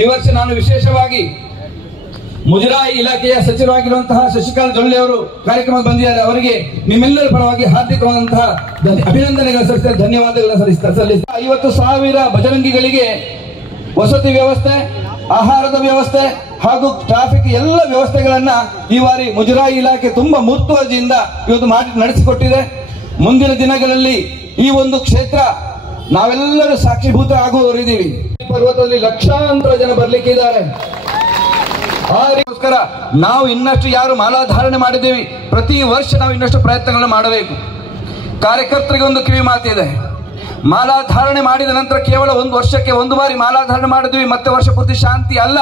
ಈ ವರ್ಷ ನಾನು ವಿಶೇಷವಾಗಿ ಮುಜರಾಯಿ ಇಲಾಖೆಯ ಸಚಿವರಾಗಿರುವಂತಹ ಶಶಿಕಾಂತ್ ಜೊಳ್ಳೆ ಅವರು ಕಾರ್ಯಕ್ರಮಕ್ಕೆ ಬಂದಿದ್ದಾರೆ. ಅವರಿಗೆ ನಿಮ್ಮೆಲ್ಲರ ಪರವಾಗಿ ಹಾರ್ದಿಕವಾದಂತಹ ಅಭಿನಂದನೆಗಳ ಧನ್ಯವಾದಗಳ ಸಲ್ಲಿಸ್ತಾರೆ. 50,000 ಬಜರಂಗಿಗಳಿಗೆ ವಸತಿ ವ್ಯವಸ್ಥೆ, ಆಹಾರದ ವ್ಯವಸ್ಥೆ ಹಾಗೂ ಟ್ರಾಫಿಕ್ ಎಲ್ಲ ವ್ಯವಸ್ಥೆಗಳನ್ನ ಈ ಬಾರಿ ಮುಜರಾಯಿ ಇಲಾಖೆ ತುಂಬಾ ಮುತುವರ್ಜಿಯಿಂದ ಇವತ್ತು ನಡೆಸಿಕೊಟ್ಟಿದೆ. ಮುಂದಿನ ದಿನಗಳಲ್ಲಿ ಈ ಒಂದು ಕ್ಷೇತ್ರ ನಾವೆಲ್ಲರೂ ಸಾಕ್ಷೀಭೂತ ಆಗುವವರಿದ್ದೀವಿ. ಪರ್ವತದಲ್ಲಿ ಲಕ್ಷಾಂತರ ಜನ ಬರ್ಲಿಕ್ಕೆ ಇದ್ದಾರೆ. ಅದಕ್ಕೋಸ್ಕರ ನಾವು ಇನ್ನಷ್ಟು ಯಾರು ಮಾಲಾಧಾರಣೆ ಮಾಡಿದ್ದೀವಿ, ಪ್ರತಿ ವರ್ಷ ನಾವು ಇನ್ನಷ್ಟು ಪ್ರಯತ್ನಗಳನ್ನು ಮಾಡಬೇಕು. ಕಾರ್ಯಕರ್ತರಿಗೆ ಒಂದು ಕಿವಿ ಮಾತಿದೆ, ಮಾಲಾಧಾರಣೆ ಮಾಡಿದ ನಂತರ ಕೇವಲ ಒಂದು ವರ್ಷಕ್ಕೆ ಒಂದು ಬಾರಿ ಮಾಲಾಧಾರಣೆ ಮಾಡಿದ್ವಿ, ಮತ್ತೆ ವರ್ಷ ಪೂರ್ತಿ ಶಾಂತಿ ಅಲ್ಲ.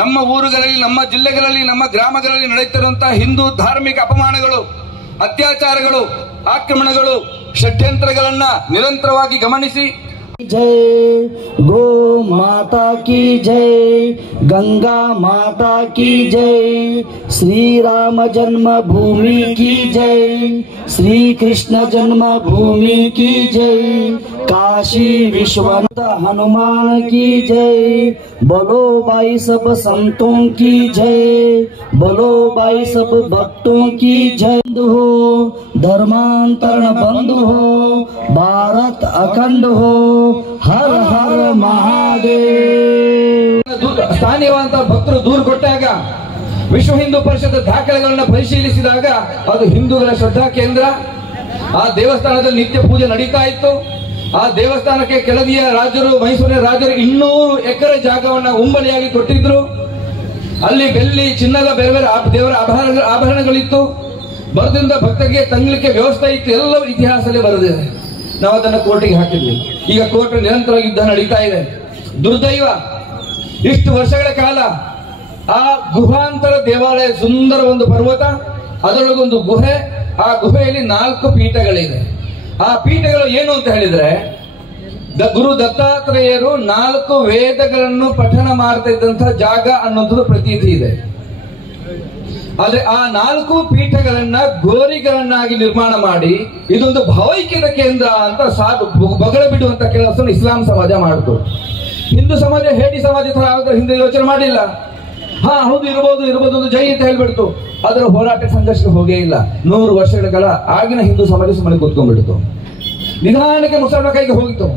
ನಮ್ಮ ಊರುಗಳಲ್ಲಿ, ನಮ್ಮ ಜಿಲ್ಲೆಗಳಲ್ಲಿ, ನಮ್ಮ ಗ್ರಾಮಗಳಲ್ಲಿ ನಡೆಯುತ್ತಿರುವಂತಹ ಹಿಂದೂ ಧಾರ್ಮಿಕ ಅಪಮಾನಗಳು, ಅತ್ಯಾಚಾರಗಳು, ಆಕ್ರಮಣಗಳು, ಷಡ್ಯಂತ್ರಗಳನ್ನ ನಿರಂತರವಾಗಿ ಗಮನಿಸಿ जय गो माता की जय, गंगा माता की जय, श्री राम जन्मभूमि की जय, श्री कृष्ण जन्मभूमि की जय, काशी विश्वनाथ हनुमान की जय, बोलो भाई सब संतों की जय, बोलो भाई सब भक्तों की जय हो, धर्मांतरण बंद हो, भारत अखंड हो, ಹರ ಹರ ಮಹಾದೇವ್. ಸ್ಥಾನೀಯವಾದಂತಹ ಭಕ್ತರು ದೂರು ಕೊಟ್ಟಾಗ ವಿಶ್ವ ಹಿಂದೂ ಪರಿಷತ್ ದಾಖಲೆಗಳನ್ನ ಪರಿಶೀಲಿಸಿದಾಗ ಅದು ಹಿಂದೂಗಳ ಶ್ರದ್ಧಾ ಕೇಂದ್ರ. ಆ ದೇವಸ್ಥಾನದಲ್ಲಿ ನಿತ್ಯ ಪೂಜೆ ನಡೀತಾ ಇತ್ತು. ಆ ದೇವಸ್ಥಾನಕ್ಕೆ ಕೆಳದಿಯ ರಾಜರು, ಮೈಸೂರಿನ ರಾಜರು 200 ಎಕರೆ ಜಾಗವನ್ನ ಉಂಬಳಿಯಾಗಿ ಕೊಟ್ಟಿದ್ರು. ಅಲ್ಲಿ ಬೆಳ್ಳಿ, ಚಿನ್ನದ ಬೇರೆ ಬೇರೆ ದೇವರ ಆಭರಣಗಳಿತ್ತು. ಬರದಿಂದ ಭಕ್ತರಿಗೆ ತಂಗ್ಲಿಕ್ಕೆ ವ್ಯವಸ್ಥೆ ಇತ್ತು. ಎಲ್ಲವೂ ಇತಿಹಾಸದಲ್ಲಿ ಬರೆದಿದೆ. ನಾವು ಅದನ್ನು ಕೋರ್ಟಿಗೆ ಹಾಕಿದ್ವಿ. ಈಗ ಕೋರ್ಟ್ ನಿರಂತರವಾಗಿ ಯುದ್ಧ ನಡೀತಾ ಇದೆ. ದುರ್ದೈವ, ಇಷ್ಟು ವರ್ಷಗಳ ಕಾಲ ಆ ಗುಹಾಂತರ ದೇವಾಲಯ, ಸುಂದರ ಒಂದು ಪರ್ವತ, ಅದರೊಳಗೊಂದು ಗುಹೆ, ಆ ಗುಹೆಯಲ್ಲಿ 4 ಪೀಠಗಳಿದೆ. ಆ ಪೀಠಗಳು ಏನು ಅಂತ ಹೇಳಿದ್ರೆ, ಗುರು ದತ್ತಾತ್ರೇಯರು 4 ವೇದಗಳನ್ನು ಪಠನ ಮಾಡ್ತಾ ಇದ್ದಂತಹ ಜಾಗ ಅನ್ನೋದು ಪ್ರತೀತಿ ಇದೆ. ಆದ್ರೆ ಆ 4 ಪೀಠಗಳನ್ನ ಗೋರಿಗಳನ್ನಾಗಿ ನಿರ್ಮಾಣ ಮಾಡಿ ಇದೊಂದು ಭಾವೈಕ್ಯದ ಕೇಂದ್ರ ಅಂತ ಬಗಳ ಬಿಡುವಂತ ಕೆಲಸವನ್ನು ಇಸ್ಲಾಂ ಸಮಾಜ ಮಾಡಿತು. ಹಿಂದೂ ಸಮಾಜ ಹೇಡಿ ಸಮಾಜ ತರ ಹಿಂದೆ ಯೋಚನೆ ಮಾಡಿಲ್ಲ. ಹೌದು, ಇರಬಹುದು ಒಂದು ಜೈ ಅಂತ ಹೇಳ್ಬಿಡ್ತು. ಅದರ ಹೋರಾಟ ಸಂಘರ್ಷಕ್ಕೆ ಹೋಗೇ ಇಲ್ಲ. 100 ವರ್ಷಗಳ ಕಾಲ ಆಗಿನ ಹಿಂದೂ ಸಮಾಜ ಸುಮ್ಮನೆ ಕೂತ್ಕೊಂಡ್ಬಿಡ್ತು. ನಿಧಾನಕ್ಕೆ ಮುಸಲ್ಮಾನ ಕೈಗೆ ಹೋಗಿತ್ತು.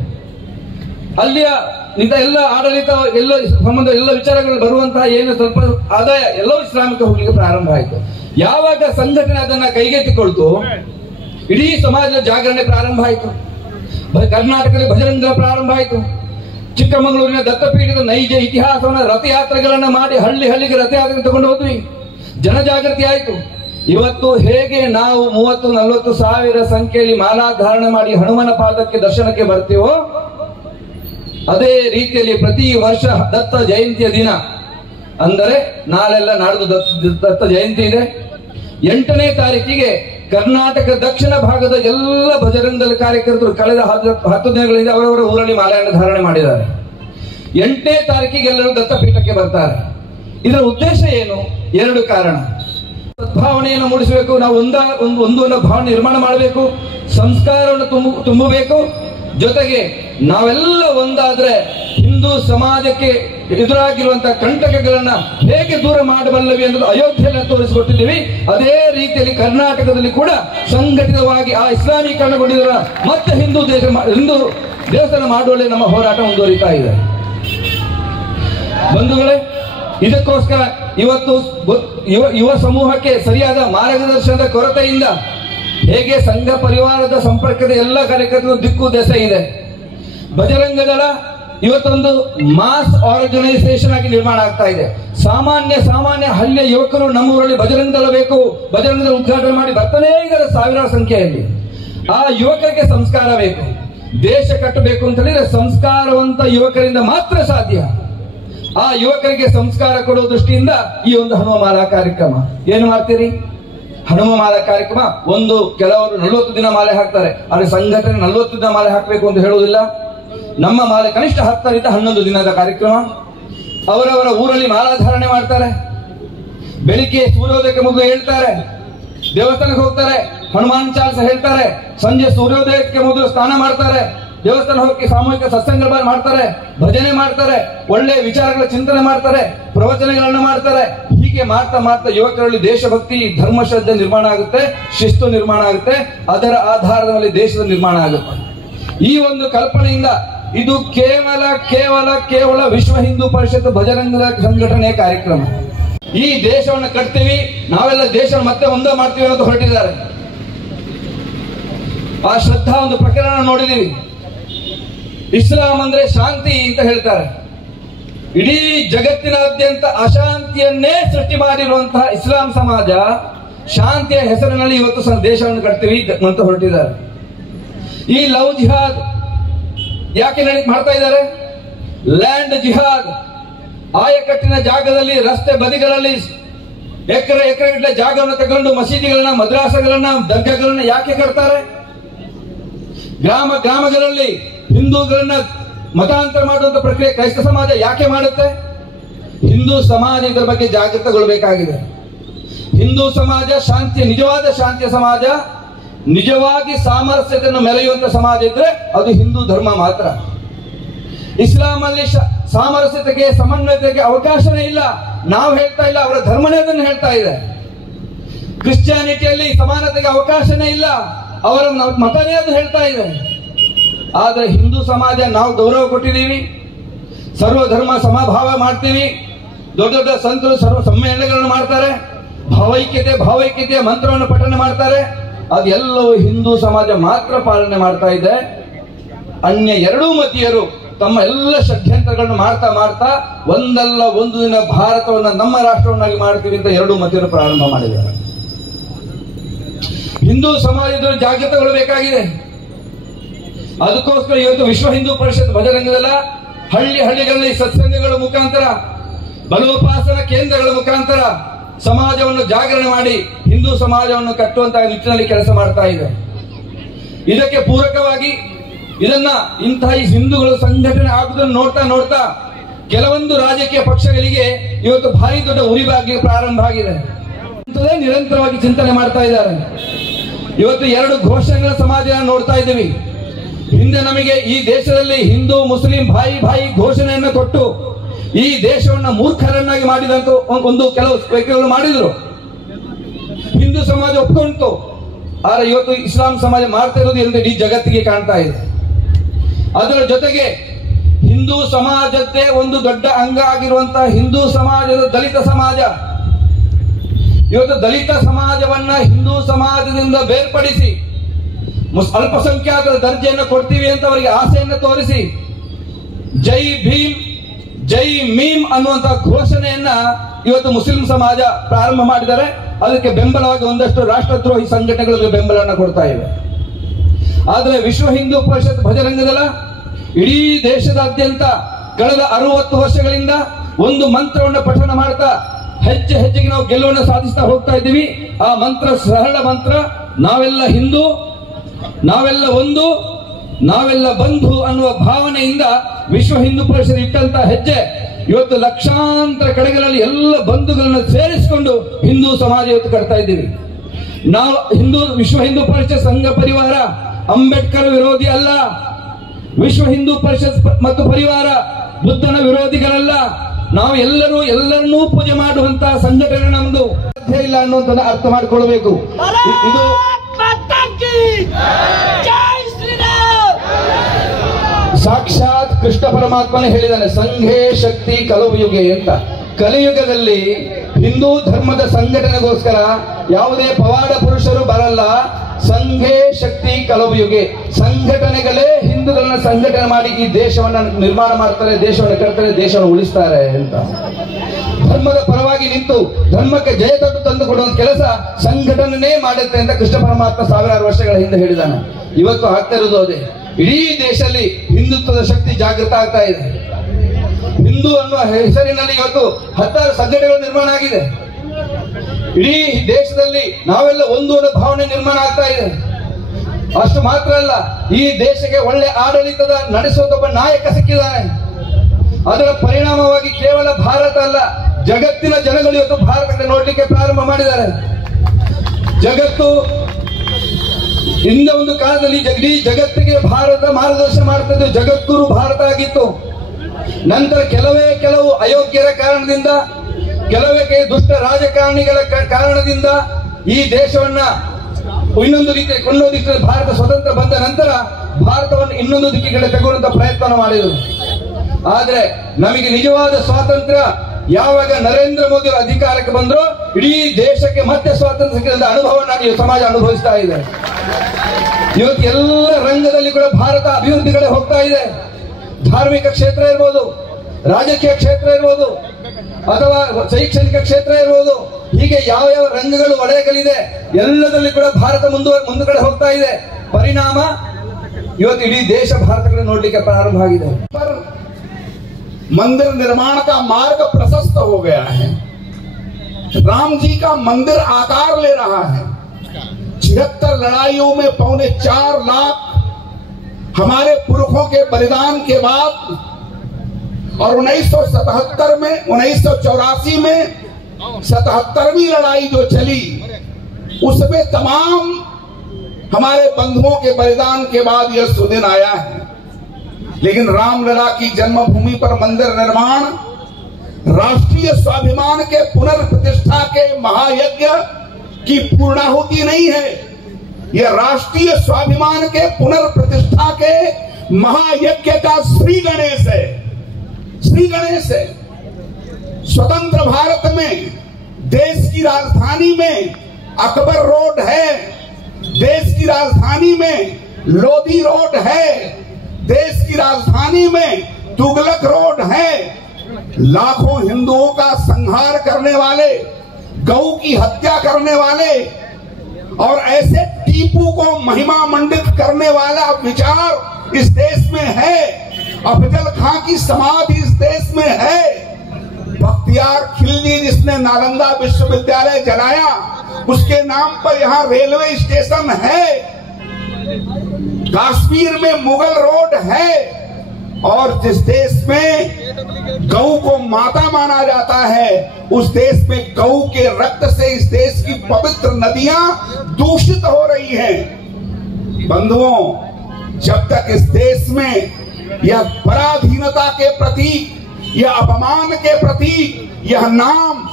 ಅಲ್ಲಿಯ ಎಲ್ಲ ಆಡಳಿತ, ಎಲ್ಲ ಸಂಬಂಧ, ಎಲ್ಲ ವಿಚಾರಗಳು ಬರುವಂತಹ ಏನು ಸ್ವಲ್ಪ ಆದಾಯ ಎಲ್ಲವೂ ಇಸ್ಲಾಮಿಕ ಹೋಗ್ಲಿಕ್ಕೆ ಪ್ರಾರಂಭ ಆಯಿತು. ಯಾವಾಗ ಸಂಘಟನೆ ಅದನ್ನ ಕೈಗೆತ್ತಿಕೊಳ್ತು, ಇಡೀ ಸಮಾಜದ ಜಾಗರಣೆ ಪ್ರಾರಂಭ ಆಯಿತು. ಕರ್ನಾಟಕದಲ್ಲಿ ಭಜರಂಗ ಪ್ರಾರಂಭ ಆಯಿತು. ಚಿಕ್ಕಮಗಳೂರಿನ ದತ್ತಪೀಠದ ನೈಜ ಇತಿಹಾಸವನ್ನ ರಥಯಾತ್ರೆಗಳನ್ನ ಮಾಡಿ ಹಳ್ಳಿಗೆ ರಥಯಾತ್ರೆ ತಗೊಂಡು ಹೋದ್ವಿ. ಜನಜಾಗೃತಿ ಆಯಿತು. ಇವತ್ತು ಹೇಗೆ ನಾವು 30-40 ಸಾವಿರ ಸಂಖ್ಯೆಯಲ್ಲಿ ಮಾಲಾಧಾರಣೆ ಮಾಡಿ ಹನುಮನ ಪಾದಕ್ಕೆ ದರ್ಶನಕ್ಕೆ ಬರ್ತೀವೋ, ಅದೇ ರೀತಿಯಲ್ಲಿ ಪ್ರತಿ ವರ್ಷ ದತ್ತ ಜಯಂತಿಯ ದಿನ, ಅಂದರೆ ನಾಳೆಲ್ಲ ನಾಡ್ದು ದತ್ತ ಜಯಂತಿ ಇದೆ. 8ನೇ ತಾರೀಕಿಗೆ ಕರ್ನಾಟಕ ದಕ್ಷಿಣ ಭಾಗದ ಎಲ್ಲ ಬಜರಂಗದಳ ಕಾರ್ಯಕರ್ತರು ಕಳೆದ 10 ದಿನಗಳಿಂದ ಅವರವರ ಊರಲ್ಲಿ ಮಾಲೆಯನ್ನು ಧಾರಣೆ ಮಾಡಿದ್ದಾರೆ. 8ನೇ ತಾರೀಕಿಗೆ ಎಲ್ಲರೂ ದತ್ತಪೀಠಕ್ಕೆ ಬರ್ತಾರೆ. ಇದರ ಉದ್ದೇಶ ಏನು? 2 ಕಾರಣ. ಸದ್ಭಾವನೆಯನ್ನು ಮೂಡಿಸಬೇಕು. ನಾವು ಒಂದು ಭಾವನೆ ನಿರ್ಮಾಣ ಮಾಡಬೇಕು. ಸಂಸ್ಕಾರವನ್ನು ತುಂಬಬೇಕು. ಜೊತೆಗೆ ನಾವೆಲ್ಲ ಒಂದಾದ್ರೆ ಹಿಂದೂ ಸಮಾಜಕ್ಕೆ ಎದುರಾಗಿರುವಂತಹ ಕಂಟಕಗಳನ್ನ ಹೇಗೆ ದೂರ ಮಾಡಬಲ್ಲವಿ ಅನ್ನೋದು ಅಯೋಧ್ಯೆಯನ್ನು ತೋರಿಸಿಕೊಟ್ಟಿದ್ದೀವಿ. ಅದೇ ರೀತಿಯಲ್ಲಿ ಕರ್ನಾಟಕದಲ್ಲಿ ಕೂಡ ಸಂಘಟಿತವಾಗಿ ಆ ಇಸ್ಲಾಮೀಕರಣಗೊಂಡಿರುವ ಮತ್ತೆ ಹಿಂದೂ ದೇವಸ್ಥಾನ ಮಾಡುವಲ್ಲಿ ನಮ್ಮ ಹೋರಾಟ ಮುಂದುವರಿತಾ ಇದೆ. ಬಂಧುಗಳೇ, ಇದಕ್ಕೋಸ್ಕರ ಇವತ್ತು ಯುವ ಸಮೂಹಕ್ಕೆ ಸರಿಯಾದ ಮಾರ್ಗದರ್ಶನದ ಕೊರತೆಯಿಂದ ಹೇಗೆ ಸಂಘ ಪರಿವಾರದ ಸಂಪರ್ಕದ ಎಲ್ಲ ಕಾರ್ಯಕರ್ತರು ದಿಕ್ಕು ದೆಸೆ ಇದೆ. ಬಜರಂಗದಳ ಇವತ್ತೊಂದು ಮಾಸ್ ಆರ್ಗನೈಸೇಷನ್ ಆಗಿ ನಿರ್ಮಾಣ ಆಗ್ತಾ ಇದೆ. ಸಾಮಾನ್ಯ ಹಳ್ಳಿಯ ಯುವಕರು ನಮ್ಮೂರಲ್ಲಿ ಬಜರಂಗದಳ ಬೇಕು, ಬಜರಂಗದಳ ಉದ್ಘಾಟನೆ ಮಾಡಿ ಬರ್ತಾನೇ ಇದ್ದಾರೆ ಸಾವಿರಾರು ಸಂಖ್ಯೆಯಲ್ಲಿ. ಆ ಯುವಕರಿಗೆ ಸಂಸ್ಕಾರ ಬೇಕು. ದೇಶ ಕಟ್ಟಬೇಕು ಅಂತ ಹೇಳಿದ್ರೆ ಸಂಸ್ಕಾರವಂತ ಯುವಕರಿಂದ ಮಾತ್ರ ಸಾಧ್ಯ. ಆ ಯುವಕರಿಗೆ ಸಂಸ್ಕಾರ ಕೊಡುವ ದೃಷ್ಟಿಯಿಂದ ಈ ಒಂದು ಹನುಮಾಲಾ ಕಾರ್ಯಕ್ರಮ. ಏನು ಮಾಡ್ತೀರಿ? ಹನುಮಾಲಾ ಕಾರ್ಯಕ್ರಮ ಕೆಲವರು 40 ದಿನ ಮಾಲೆ ಹಾಕ್ತಾರೆ. ಆದ್ರೆ ಸಂಘಟನೆ 40 ದಿನ ಮಾಲೆ ಹಾಕಬೇಕು ಅಂತ ಹೇಳುವುದಿಲ್ಲ. ನಮ್ಮ ಮಾಲೆ ಕನಿಷ್ಠ 10 ರಿಂದ 11 ದಿನದ ಕಾರ್ಯಕ್ರಮ. ಅವರವರ ಊರಲ್ಲಿ ಮಾಲಾಧಾರಣೆ ಮಾಡ್ತಾರೆ. ಬೆಳಿಗ್ಗೆ ಸೂರ್ಯೋದಯಕ್ಕೆ ಮೊದಲು ಹೇಳ್ತಾರೆ, ದೇವಸ್ಥಾನಕ್ಕೆ ಹೋಗ್ತಾರೆ, ಹನುಮಾನ್ ಚಾಲಿಸ ಹೇಳ್ತಾರೆ. ಸಂಜೆ ಸೂರ್ಯೋದಯಕ್ಕೆ ಮೊದಲು ಸ್ನಾನ ಮಾಡ್ತಾರೆ. ದೇವಸ್ಥಾನ ಹೋಗಿ ಸಾಮೂಹಿಕ ಸತ್ಸಂಗಗಳನ್ನು ಮಾಡ್ತಾರೆ, ಭಜನೆ ಮಾಡ್ತಾರೆ, ಒಳ್ಳೆ ವಿಚಾರಗಳ ಚಿಂತನೆ ಮಾಡ್ತಾರೆ, ಪ್ರವಚನಗಳನ್ನು ಮಾಡ್ತಾರೆ. ಹೀಗೆ ಮಾಡ್ತಾ ಮಾಡ್ತಾ ಯುವಕರಲ್ಲಿ ದೇಶಭಕ್ತಿ, ಧರ್ಮಶ್ರದ್ಧೆ ನಿರ್ಮಾಣ ಆಗುತ್ತೆ, ಶಿಸ್ತು ನಿರ್ಮಾಣ ಆಗುತ್ತೆ. ಅದರ ಆಧಾರದ ಮೇಲೆ ದೇಶದ ನಿರ್ಮಾಣ ಆಗುತ್ತೆ. ಈ ಒಂದು ಕಲ್ಪನೆಯಿಂದ ಇದು ಕೇವಲ ಕೇವಲ ಕೇವಲ ವಿಶ್ವ ಹಿಂದೂ ಪರಿಷತ್ ಬಜರಂಗ ಸಂಘಟನೆಯ ಕಾರ್ಯಕ್ರಮ. ಈ ದೇಶವನ್ನು ಕಟ್ತೀವಿ, ನಾವೆಲ್ಲ ದೇಶವನ್ನು ಮತ್ತೆ ಒಂದೇ ಮಾಡ್ತೀವಿ ಅಂತ ಹೊರಟಿದ್ದಾರೆ. ಆ ಶ್ರದ್ಧಾ ಒಂದು ಪ್ರಕರಣ ನೋಡಿದೀವಿ. ಇಸ್ಲಾಂ ಅಂದ್ರೆ ಶಾಂತಿ ಅಂತ ಹೇಳ್ತಾರೆ. ಇಡೀ ಜಗತ್ತಿನಾದ್ಯಂತ ಅಶಾಂತಿಯನ್ನೇ ಸೃಷ್ಟಿ ಮಾಡಿರುವಂತಹ ಇಸ್ಲಾಂ ಸಮಾಜ ಶಾಂತಿಯ ಹೆಸರಿನಲ್ಲಿ ಇವತ್ತು ದೇಶವನ್ನು ಕಟ್ತೀವಿ ಅಂತ ಹೊರಟಿದ್ದಾರೆ. ಈ ಲವ್ ಜಿಹಾದ್ ಯಾಕೆ ಮಾಡ್ತಾ ಇದ್ದಾರೆ? ಲ್ಯಾಂಡ್ ಜಿಹಾದ್. ಆಯಕಟ್ಟಿನ ಜಾಗದಲ್ಲಿ, ರಸ್ತೆ ಬದಿಗಳಲ್ಲಿ ಎಕರೆ ಎಕರೆಗಟ್ಟಲೆ ಜಾಗವನ್ನು ತಗೊಂಡು ಮಸೀದಿಗಳನ್ನ, ಮದ್ರಾಸಗಳನ್ನ, ದರ್ಗಾಗಳನ್ನ ಯಾಕೆ ಕಟ್ತಾರೆ? ಗ್ರಾಮಗಳಲ್ಲಿ ಹಿಂದೂಗಳನ್ನ ಮತಾಂತರ ಮಾಡುವಂತ ಪ್ರಕ್ರಿಯೆ ಕ್ರೈಸ್ತ ಸಮಾಜ ಯಾಕೆ ಮಾಡುತ್ತೆ? ಹಿಂದೂ ಸಮಾಜ ಇದರ ಬಗ್ಗೆ ಜಾಗೃತಗೊಳ್ಳಬೇಕಾಗಿದೆ. ಹಿಂದೂ ಸಮಾಜ ಶಾಂತಿಯ, ನಿಜವಾದ ಶಾಂತಿಯ ಸಮಾಜ, ನಿಜವಾಗಿ ಸಾಮರಸ್ಯತೆಯನ್ನು ಮೆರೆಯುವಂತ ಸಮಾಜ ಇದ್ರೆ ಅದು ಹಿಂದೂ ಧರ್ಮ ಮಾತ್ರ. ಇಸ್ಲಾಂ ಅಲ್ಲಿ ಸಾಮರಸ್ಯತೆಗೆ, ಸಮನ್ವಯತೆಗೆ ಅವಕಾಶನೇ ಇಲ್ಲ. ನಾವು ಹೇಳ್ತಾ ಇಲ್ಲ, ಅವರ ಧರ್ಮನೇ ಅದನ್ನು ಹೇಳ್ತಾ ಇದೆ. ಕ್ರಿಶ್ಚಿಯಾನಿಟಿಯಲ್ಲಿ ಸಮಾನತೆಗೆ ಅವಕಾಶನೇ ಇಲ್ಲ, ಅವರ ಮತನೇ ಅದು ಹೇಳ್ತಾ ಇದೆ. ಆದ್ರೆ ಹಿಂದೂ ಸಮಾಜ ನಾವು ಗೌರವ ಕೊಟ್ಟಿದ್ದೀವಿ, ಸರ್ವಧರ್ಮ ಸಮಭಾವ ಮಾಡ್ತೀವಿ, ದೊಡ್ಡ ದೊಡ್ಡ ಸಂತರು ಸರ್ವ ಸಮ್ಮೇಳನಗಳನ್ನು ಮಾಡ್ತಾರೆ, ಭಾವೈಕ್ಯತೆಯ ಮಂತ್ರವನ್ನು ಪಠನೆ ಮಾಡ್ತಾರೆ. ಅದೆಲ್ಲವೂ ಹಿಂದೂ ಸಮಾಜ ಮಾತ್ರ ಪಾಲನೆ ಮಾಡ್ತಾ ಇದೆ. ಅನ್ಯ ಎರಡೂ ಮತೀಯರು ತಮ್ಮ ಎಲ್ಲ ಷಡ್ಯಂತ್ರಗಳನ್ನು ಮಾಡ್ತಾ ಮಾಡ್ತಾ ಒಂದಲ್ಲ ಒಂದು ದಿನ ಭಾರತವನ್ನ ನಮ್ಮ ರಾಷ್ಟ್ರವನ್ನಾಗಿ ಮಾಡ್ತೀವಿ ಅಂತ ಎರಡೂ ಮತೀಯರು ಪ್ರಾರಂಭ ಮಾಡಿದ್ದಾರೆ. ಹಿಂದೂ ಸಮಾಜದ ಜಾಗೃತಗೊಳ್ಳಬೇಕಾಗಿದೆ. ಅದಕ್ಕೋಸ್ಕರ ಇವತ್ತು ವಿಶ್ವ ಹಿಂದೂ ಪರಿಷತ್ ಬಜರಂಗದಳ ಹಳ್ಳಿಗಳಲ್ಲಿ ಸತ್ಸಂಗಗಳ ಮುಖಾಂತರ, ಬಲೋಪಾಸನ ಕೇಂದ್ರಗಳ ಮುಖಾಂತರ ಸಮಾಜವನ್ನು ಜಾಗರಣೆ ಮಾಡಿ ಹಿಂದೂ ಸಮಾಜವನ್ನು ಕಟ್ಟುವಂತಹ ನಿಟ್ಟಿನಲ್ಲಿ ಕೆಲಸ ಮಾಡ್ತಾ ಇದೆ. ಇದಕ್ಕೆ ಪೂರಕವಾಗಿ ಇಂತಹ ಈ ಹಿಂದೂಗಳು ಸಂಘಟನೆ ಆಗುವುದನ್ನು ನೋಡ್ತಾ ನೋಡ್ತಾ ಕೆಲವೊಂದು ರಾಜಕೀಯ ಪಕ್ಷಗಳಿಗೆ ಇವತ್ತು ಭಾರಿ ದೊಡ್ಡ ಉರಿಬಾಗಿ ಪ್ರಾರಂಭ ಆಗಿದೆ. ನಿರಂತರವಾಗಿ ಚಿಂತನೆ ಮಾಡ್ತಾ ಇದ್ದಾರೆ. ಇವತ್ತು ಎರಡು ಘೋಷಣೆಗಳ ಸಮಾಜ ನೋಡ್ತಾ ಇದ್ದೀವಿ. ಹಿಂದೆ ನಮಗೆ ಈ ದೇಶದಲ್ಲಿ ಹಿಂದೂ ಮುಸ್ಲಿಂ ಭಾಯಿ ಘೋಷಣೆಯನ್ನು ಕೊಟ್ಟು ಈ ದೇಶವನ್ನ ಮೂರ್ಖರನ್ನಾಗಿ ಮಾಡಿದಂತ ಒಂದು ಕೆಲವು ವ್ಯಕ್ತಿಗಳು ಮಾಡಿದ್ರು. ಹಿಂದೂ ಸಮಾಜ ಒಪ್ಕೊಂತು. ಆದ್ರೆ ಇವತ್ತು ಇಸ್ಲಾಂ ಸಮಾಜ ಮಾಡ್ತಾ ಇರೋದು ಎಂದು ಇಡೀ ಜಗತ್ತಿಗೆ ಕಾಣ್ತಾ ಇದೆ. ಅದರ ಜೊತೆಗೆ ಹಿಂದೂ ಸಮಾಜದ್ದೇ ಒಂದು ದೊಡ್ಡ ಅಂಗ ಆಗಿರುವಂತಹ ಹಿಂದೂ ಸಮಾಜದ ದಲಿತ ಸಮಾಜ ಇವತ್ತು ದಲಿತ ಸಮಾಜವನ್ನ ಹಿಂದೂ ಸಮಾಜದಿಂದ ಬೇರ್ಪಡಿಸಿ ಅಲ್ಪಸಂಖ್ಯಾತರ ದರ್ಜೆಯನ್ನು ಕೊಡ್ತೀವಿ ಅಂತ ಅವರಿಗೆ ಆಸೆಯನ್ನು ತೋರಿಸಿ ಜೈ ಭೀಮ್ ಜೈ ಮೀಮ್ ಅನ್ನುವಂತಹ ಘೋಷಣೆಯನ್ನ ಇವತ್ತು ಮುಸ್ಲಿಂ ಸಮಾಜ ಪ್ರಾರಂಭ ಮಾಡಿದ್ದಾರೆ. ಅದಕ್ಕೆ ಬೆಂಬಲವಾಗಿ ಒಂದಷ್ಟು ರಾಷ್ಟ್ರದ್ರೋಹಿ ಸಂಘಟನೆಗಳಿಗೆ ಬೆಂಬಲವನ್ನು ಕೊಡ್ತಾ ಇವೆ. ಆದರೆ ವಿಶ್ವ ಹಿಂದೂ ಪರಿಷತ್ ಬಜರಂಗದಳ ಇಡೀ ದೇಶದಾದ್ಯಂತ ಕಳೆದ 60 ವರ್ಷಗಳಿಂದ ಒಂದು ಮಂತ್ರವನ್ನು ಪಠನ ಮಾಡ್ತಾ ಹೆಜ್ಜೆ ಹೆಜ್ಜೆಗೆ ನಾವು ಗೆಲುವನ್ನು ಸಾಧಿಸ್ತಾ ಹೋಗ್ತಾ ಇದ್ದೀವಿ. ಆ ಮಂತ್ರ ಸರಳ ಮಂತ್ರ, ನಾವೆಲ್ಲ ಹಿಂದೂ, ನಾವೆಲ್ಲ ಒಂದು, ನಾವೆಲ್ಲ ಬಂಧು ಅನ್ನುವ ಭಾವನೆಯಿಂದ ವಿಶ್ವ ಹಿಂದೂ ಪರಿಷತ್ ಇಟ್ಟಂತ ಹೆಜ್ಜೆ ಇವತ್ತು ಲಕ್ಷಾಂತರ ಕಡೆಗಳಲ್ಲಿ ಎಲ್ಲ ಬಂಧುಗಳನ್ನು ಸೇರಿಸಿಕೊಂಡು ಹಿಂದೂ ಸಮಾಜ ಇವತ್ತು ಕಟ್ತಾ ಇದ್ದೀವಿ. ನಾವು ವಿಶ್ವ ಹಿಂದೂ ಪರಿಷತ್ ಸಂಘ ಪರಿವಾರ ಅಂಬೇಡ್ಕರ್ ವಿರೋಧಿ ಅಲ್ಲ. ವಿಶ್ವ ಹಿಂದೂ ಪರಿಷತ್ ಮತ್ತು ಪರಿವಾರ ಬುದ್ಧನ ವಿರೋಧಿಗಳಲ್ಲ. ನಾವು ಎಲ್ಲರನ್ನೂ ಪೂಜೆ ಮಾಡುವಂತಹ ಸಂಘಟನೆ ನಮ್ದು ಸಾಧ್ಯ ಇಲ್ಲ ಅನ್ನುವಂತ ಅರ್ಥ ಮಾಡಿಕೊಳ್ಬೇಕು. ಇದು ಸಾಕ್ಷಾತ್ ಕೃಷ್ಣ ಪರಮಾತ್ಮನೇ ಹೇಳಿದ್ದಾನೆ, ಸಂಘೇ ಶಕ್ತಿ ಕಲಯುಗೆ ಅಂತ. ಕಲಿಯುಗದಲ್ಲಿ ಹಿಂದೂ ಧರ್ಮದ ಸಂಘಟನೆಗೋಸ್ಕರ ಯಾವುದೇ ಪವಾಡ ಪುರುಷರು ಬರಲ್ಲ. ಸಂಘೇ ಶಕ್ತಿ ಕಲಯುಗೆ, ಸಂಘಟನೆಗಳೇ ಹಿಂದೂಗಳನ್ನ ಸಂಘಟನೆ ಮಾಡಿ ಈ ದೇಶವನ್ನ ನಿರ್ಮಾಣ ಮಾಡ್ತಾರೆ, ದೇಶವನ್ನು ಕಟ್ತಾರೆ, ದೇಶವನ್ನು ಉಳಿಸ್ತಾರೆ ಅಂತ. ಧರ್ಮದ ಪರವಾಗಿ ನಿಂತು ಧರ್ಮಕ್ಕೆ ಜಯ ತಂದು ಕೊಡುವಂತ ಕೆಲಸ ಸಂಘಟನೆ ಮಾಡುತ್ತೆ ಅಂತ ಕೃಷ್ಣ ಪರಮಾತ್ಮ ಸಾವಿರಾರು ವರ್ಷಗಳ ಹಿಂದೆ ಹೇಳಿದ್ದಾನೆ. ಇವತ್ತು ಆಗ್ತಾ ಇರೋದು ಅದೇ. ಇಡೀ ದೇಶದಲ್ಲಿ ಹಿಂದುತ್ವದ ಶಕ್ತಿ ಜಾಗೃತ ಆಗ್ತಾ ಇದೆ. ಹಿಂದೂ ಅನ್ನುವ ಹೆಸರಿನಲ್ಲಿ ಇವತ್ತು 10 ಸಂಘಟನೆಗಳು ನಿರ್ಮಾಣ ಆಗಿದೆ. ಇಡೀ ದೇಶದಲ್ಲಿ ನಾವೆಲ್ಲ ಒಂದು ಅನ್ನೋ ಭಾವನೆ ನಿರ್ಮಾಣ ಆಗ್ತಾ ಇದೆ. ಅಷ್ಟು ಮಾತ್ರ ಅಲ್ಲ, ಈ ದೇಶಕ್ಕೆ ಒಳ್ಳೆ ಆಡಳಿತದ ನಡೆಸುವಂತ ಒಬ್ಬ ನಾಯಕ ಸಿಕ್ಕಿದ್ದಾನೆ. ಅದರ ಪರಿಣಾಮವಾಗಿ ಕೇವಲ ಭಾರತ ಅಲ್ಲ, ಜಗತ್ತಿನ ಜನಗಳು ಇವತ್ತು ಭಾರತಕ್ಕೆ ನೋಡ್ಲಿಕ್ಕೆ ಪ್ರಾರಂಭ ಮಾಡಿದ್ದಾರೆ. ಜಗತ್ತು ಇಂದ ಒಂದು ಕಾಲದಲ್ಲಿ ಇಡೀ ಜಗತ್ತಿಗೆ ಭಾರತ ಮಾರ್ಗದರ್ಶನ ಮಾಡ್ತಿದ್ದು ಜಗದ್ಗುರು ಭಾರತ ಆಗಿತ್ತು. ನಂತರ ಕೆಲವು ಅಯೋಗ್ಯರ ಕಾರಣದಿಂದ, ಕೆಲವೇ ದುಷ್ಟ ರಾಜಕಾರಣಿಗಳ ಕಾರಣದಿಂದ ಈ ದೇಶವನ್ನ ಇನ್ನೊಂದು ರೀತಿ ಕೊಂಡೊಯ್ದಿಕ್ಕೆ ಭಾರತ ಸ್ವತಂತ್ರ ಬಂದ ನಂತರ ಭಾರತವನ್ನು ಇನ್ನೊಂದು ದಿಕ್ಕಿಗೆ ತಗೊಳ್ಳುವಂತ ಪ್ರಯತ್ನ ಮಾಡಿದರು. ಆದ್ರೆ ನಮಗೆ ನಿಜವಾದ ಸ್ವಾತಂತ್ರ್ಯ ಯಾವಾಗ ನರೇಂದ್ರ ಮೋದಿ ಅವರು ಅಧಿಕಾರಕ್ಕೆ ಬಂದ್ರು, ಇಡೀ ದೇಶಕ್ಕೆ ಮತ್ತೆ ಸ್ವಾತಂತ್ರ್ಯ ಸಿಕ್ಕಿದ ಅನುಭವವನ್ನು ಈ ಸಮಾಜ ಅನುಭವಿಸ್ತಾ ಇದೆ. ಇವತ್ತು ಎಲ್ಲ ರಂಗದಲ್ಲಿ ಕೂಡ ಭಾರತ ಅಭಿವೃದ್ಧಿ ಕಡೆ ಹೋಗ್ತಾ ಇದೆ. ಧಾರ್ಮಿಕ ಕ್ಷೇತ್ರ ಇರ್ಬೋದು, ರಾಜಕೀಯ ಕ್ಷೇತ್ರ ಇರ್ಬೋದು, ಅಥವಾ ಶೈಕ್ಷಣಿಕ ಕ್ಷೇತ್ರ ಇರ್ಬೋದು, ಹೀಗೆ ಯಾವ ಯಾವ ರಂಗಗಳು ವಲಯಗಳಿದೆ ಎಲ್ಲದಲ್ಲಿ ಕೂಡ ಭಾರತ ಮುಂದುಗಡೆ ಹೋಗ್ತಾ ಇದೆ. ಪರಿಣಾಮ ಇವತ್ತು ಇಡೀ ದೇಶ ಭಾರತ ಕಡೆ ನೋಡ್ಲಿಕ್ಕೆ ಪ್ರಾರಂಭ ಆಗಿದೆ. मंदिर निर्माण का मार्ग प्रशस्त हो गया है। राम जी का मंदिर आकार ले रहा है। 76 लड़ाइयों में 4.25 लाख हमारे पुरखों के बलिदान के बाद और 1977 में 1984 में 77वीं लड़ाई जो चली, उसमें तमाम हमारे बंधुओं के बलिदान के बाद यह सुदिन आया है। लेकिन रामलला की जन्मभूमि पर मंदिर निर्माण राष्ट्रीय स्वाभिमान के पुनर्प्रतिष्ठा के महायज्ञ की पूर्णाहुति नहीं है। यह राष्ट्रीय स्वाभिमान के पुनर्प्रतिष्ठा के महायज्ञ का श्री गणेश है। श्री गणेश है। स्वतंत्र भारत में देश की राजधानी में अकबर रोड है, देश की राजधानी में लोधी रोड है, देश की राजधानी में तुगलक रोड है। लाखों हिंदुओं का संहार करने वाले, गौ की हत्या करने वाले और ऐसे टीपू को महिमा मंडित करने वाला विचार इस देश में है। अफजल खां की समाधि इस देश में है। बख्तियार खिलजी जिसने नालंदा विश्वविद्यालय जलाया, उसके नाम पर यहाँ रेलवे स्टेशन है। कश्मीर में मुगल रोड है। और जिस देश में गौ को माता माना जाता है, उस देश में गौ के रक्त से इस देश की पवित्र नदियां दूषित हो रही हैं। बंधुओं, जब तक इस देश में यह पराधीनता के प्रतीक, यह अपमान के प्रतीक, यह नाम,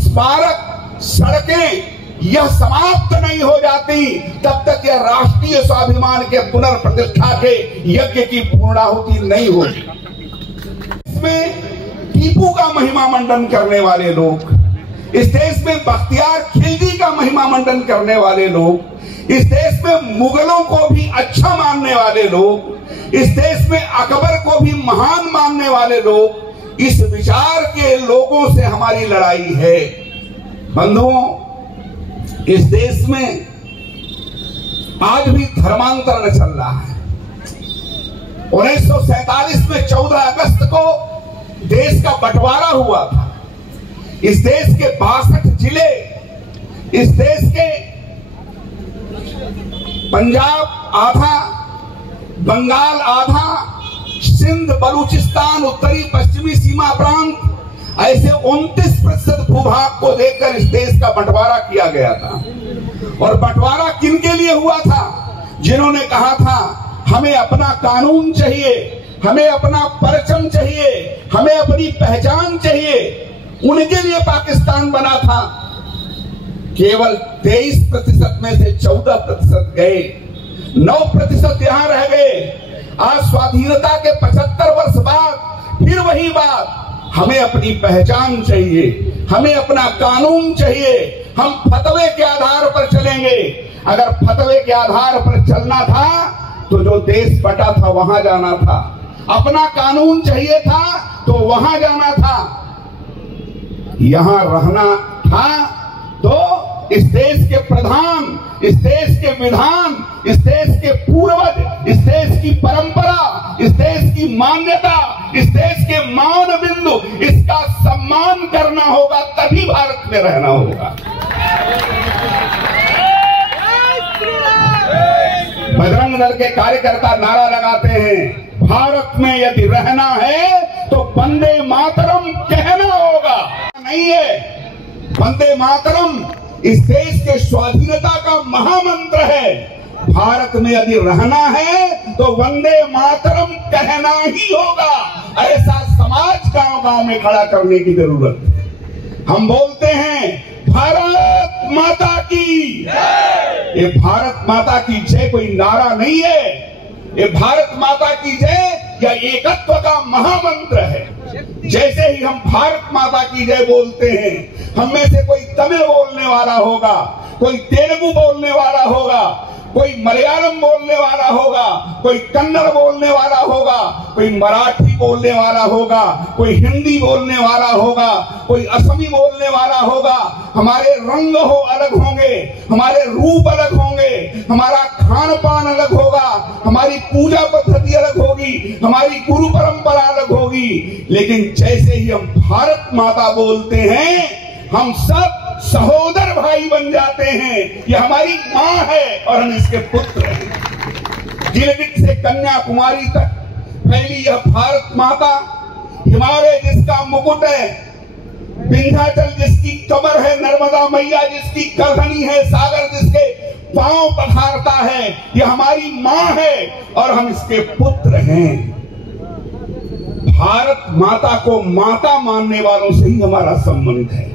स्मारक, सड़कें यह समाप्त नहीं हो जाती, तब तक यह राष्ट्रीय स्वाभिमान के पुनर्प्रतिष्ठा के यज्ञ की पूर्णाहुति नहीं होगी। इसमें टीपू का महिमा मंडन करने वाले लोग, इस देश में बख्तियार खिलजी का महिमा मंडन करने वाले लोग, इस देश में मुगलों को भी अच्छा मानने वाले लोग, इस देश में अकबर को भी महान मानने वाले लोग, इस विचार के लोगों से हमारी लड़ाई है। बंधुओं, इस देश में आज भी धर्मांतरण चल रहा है। 1947 में 14 अगस्त को देश का बंटवारा हुआ था। इस देश के 62 जिले, इस देश के पंजाब आधा, बंगाल आधा, सिंध, बलूचिस्तान, उत्तरी पश्चिमी सीमा प्रांत, ऐसे 29% भूभाग को लेकर इस देश का बंटवारा किया गया था। और बंटवारा किनके लिए हुआ था? जिन्होंने कहा था हमें अपना कानून चाहिए, हमें अपना परचम चाहिए, हमें अपनी पहचान चाहिए, उनके लिए पाकिस्तान बना था। केवल 23% में से 14% गए, 9% यहां रह गए। आज स्वाधीनता के 75 वर्ष बाद फिर वही बात, हमें अपनी पहचान चाहिए, हमें अपना कानून चाहिए, हम फतवे के आधार पर चलेंगे। अगर फतवे के आधार पर चलना था तो जो देश बटा था वहां जाना था, अपना कानून चाहिए था तो वहां जाना था, यहां रहना था तो इस देश के प्रधान, इस देश के विधान, इस देश के पूर्वज, इस देश की परंपरा, इस देश की मान्यता, इस देश के मान बिंदु, इसका सम्मान करना होगा, तभी भारत में रहना होगा। बजरंग दल के कार्यकर्ता नारा लगाते हैं, भारत में यदि रहना है तो वंदे मातरम कहना होगा। नहीं है, वंदे मातरम इस देश के स्वाधीनता का महामंत्र है। भारत में यदि रहना है तो वंदे मातरम कहना ही होगा। ऐसा समाज गांव गांव में खड़ा करने की जरूरत है। हम बोलते हैं भारत माता की, ये भारत माता की जय कोई नारा नहीं है, ये भारत माता की जय या एकत्व का महामंत्र है। जैसे ही हम भारत माता की जय बोलते हैं, हम में से कोई तमिल बोलने वाला होगा, कोई तेलुगु बोलने वाला होगा, कोई मलयालम बोलने वाला होगा, कोई कन्नड़ बोलने वाला होगा, कोई मराठी बोलने वाला होगा, कोई हिंदी बोलने वाला होगा, कोई असमी बोलने वाला होगा। हमारे रंग अलग होंगे, हमारे रूप अलग होंगे, हमारा खान पान अलग होगा, हमारी पूजा पद्धति अलग होगी, हमारी गुरु परंपरा अलग होगी, लेकिन जैसे ही हम भारत माता बोलते हैं, हम सब सहोदर भाई बन जाते हैं। ये हमारी मां है और हम इसके पुत्र हैं। गिलगित से कन्याकुमारी तक फैली यह भारत माता, हिमालय जिसका मुकुट है, विंध्याचल जिसकी कमर है, नर्मदा मैया जिसकी करधनी है, सागर जिसके पांव पखारता है, यह हमारी मां है और हम इसके पुत्र हैं। भारत माता को माता मानने वालों से ही हमारा संबंध है।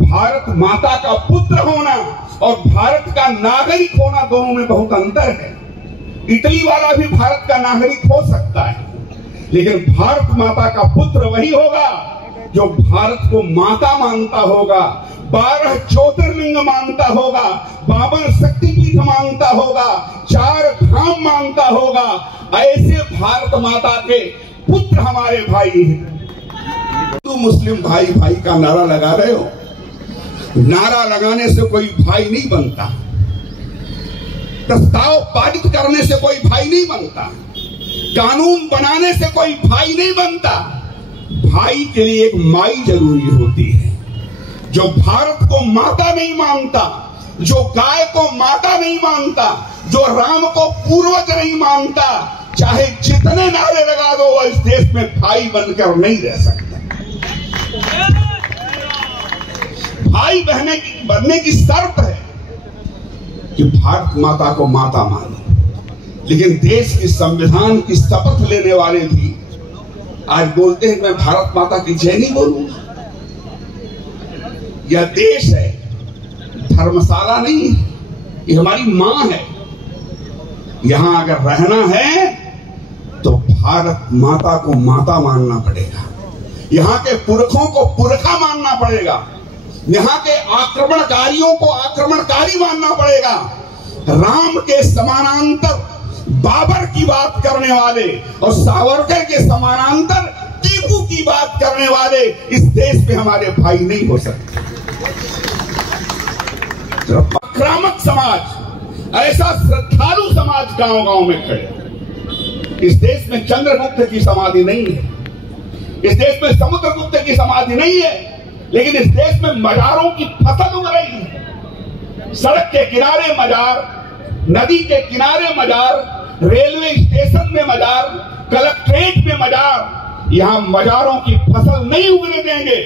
भारत माता का पुत्र होना और भारत का नागरिक होना, दोनों में बहुत अंतर है। इटली वाला भी भारत का नागरिक हो सकता है, लेकिन भारत माता का पुत्र वही होगा जो भारत को माता मानता होगा, 12 ज्योतिर्लिंग मानता होगा, 52 शक्तिपीठ मानता होगा, 4 धाम मानता होगा। ऐसे भारत माता के पुत्र हमारे भाई हैं। तो मुस्लिम भाई भाई का नारा लगा रहे हो, नारा लगाने से कोई भाई नहीं बनता, प्रस्ताव पारित करने से कोई भाई नहीं बनता, कानून बनाने से कोई भाई नहीं बनता। भाई के लिए एक माई जरूरी होती है। जो भारत को माता नहीं मानता, जो गाय को माता नहीं मानता, जो राम को पूर्वज नहीं मानता, चाहे जितने नारे लगा दो, वो इस देश में भाई बनकर नहीं रह सकता। भाई बनने की शर्त है कि भारत माता को माता मानो। लेकिन देश की संविधान की शपथ लेने वाले भी आज बोलते हैं मैं भारत माता की जय नहीं बोलूंगा। यह देश है, धर्मशाला नहीं है, ये हमारी मां है। यहां अगर रहना है तो भारत माता को माता मानना पड़ेगा, यहां के पुरखों को पुरखा मानना पड़ेगा, यहां के आक्रमणकारियों को आक्रमणकारी मानना पड़ेगा। राम के समानांतर बाबर की बात करने वाले और सावरकर के समानांतर टीपू की बात करने वाले इस देश में हमारे भाई नहीं हो सकते। आक्रामक समाज, ऐसा श्रद्धालु समाज गांव गांव में खड़े। इस देश में चंद्रगुप्त की समाधि नहीं है, इस देश में समुद्रगुप्त की समाधि नहीं है, लेकिन इस देश में मजारों की फसल उग रही है। सड़क के किनारे मजार, नदी के किनारे मजार, रेलवे स्टेशन में मजार, कलेक्ट्रेट में मजार, यहां मजारों की फसल नहीं उगने देंगे।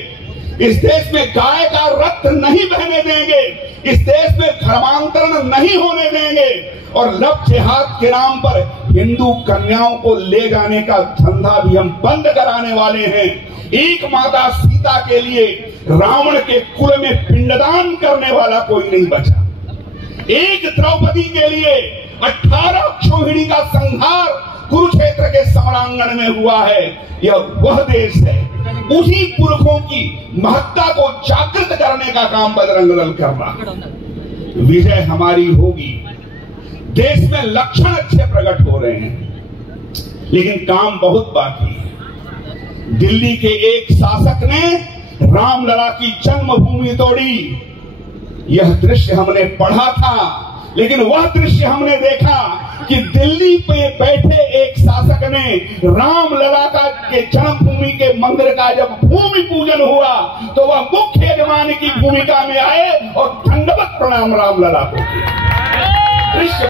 इस देश में गाय का रक्त नहीं बहने देंगे, इस देश में धर्मांतरण नहीं होने देंगे और लव जिहाद के नाम पर हिंदू कन्याओं को ले जाने का धंधा भी हम बंद कराने वाले हैं। एक माता सीता के लिए रावण के कुल में पिंडदान करने वाला कोई नहीं बचा। एक द्रौपदी के लिए 18 क्षोहिणी का संहार कुरुक्षेत्र के समरांगण में हुआ है। यह वह देश है, उसी पुरखों की महत्ता को जागृत करने का काम बजरंग दल कर रहा है। विजय हमारी होगी। देश में लक्षण अच्छे प्रकट हो रहे हैं, लेकिन काम बहुत बाकी है। दिल्ली के एक शासक ने रामलला की जन्मभूमि तोड़ी। यह दृश्य हमने पढ़ा था, लेकिन वह दृश्य हमने देखा कि दिल्ली पे बैठे एक शासक ने रामलला का के जन्मभूमि के मंदिर का जब भूमि पूजन हुआ तो वह मुख्य यजमान की भूमिका में आए और दंडवत प्रणाम रामलला को किया।